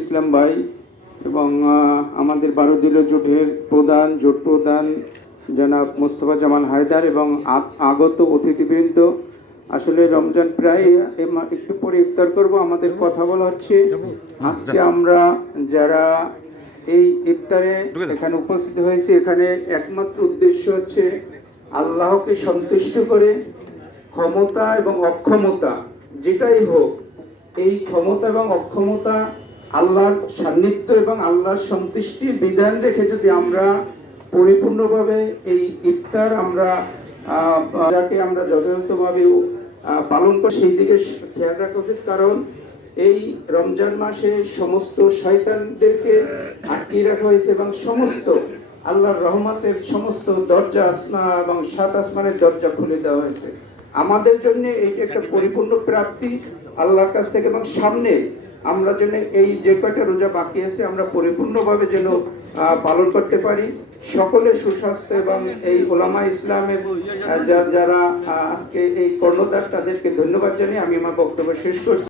ইসলাম ভাই এবং আমাদের বারোদিলো জোটের প্রধান, জোট প্রধান জনাব মোস্তফা জামান হায়দার এবং আগত অতিথিবৃন্দ। আসলে রমজান প্রায় একটু পরে ইফতার করব, আমাদের কথা বলা হচ্ছে। আজকে আমরা যারা এই ইফতারে এখানে উপস্থিত হয়েছে, এখানে একমাত্র উদ্দেশ্য হচ্ছে আল্লাহকে সন্তুষ্ট করে ক্ষমতা এবং অক্ষমতা, যেটাই হোক, এই ক্ষমতা এবং অক্ষমতা আল্লাহর সান্নিধ্য এবং আল্লাহর সন্তুষ্টির বিধান রেখে যদি আমরা পরিপূর্ণভাবে এই ইফতার আমরা যাকে আমরা যথাযথভাবে পালন করি, সেই দিকে খেয়াল রাখা উচিত। কারণ এই রমজান মাসে সমস্ত শয়তানদেরকে আটকিয়ে রাখা হয়েছে এবং সমস্ত আল্লাহর রহমতের সমস্ত দরজা আসমা এবং সাত আসমানের দরজা খুলে দেওয়া হয়েছে। আমাদের জন্য এইটা একটা পরিপূর্ণ প্রাপ্তি আল্লাহর কাছ থেকে এবং সামনে আমরা যেন এই যে কয়টা রোজা বাকি আছে, আমরা পরিপূর্ণভাবে যেন পালন করতে পারি। সকলের সুস্বাস্থ্য এবং এই ওলামা ইসলামের যারা আজকে এই কর্ণদার তাদেরকে ধন্যবাদ জানিয়ে আমি আমার বক্তব্য শেষ করছি।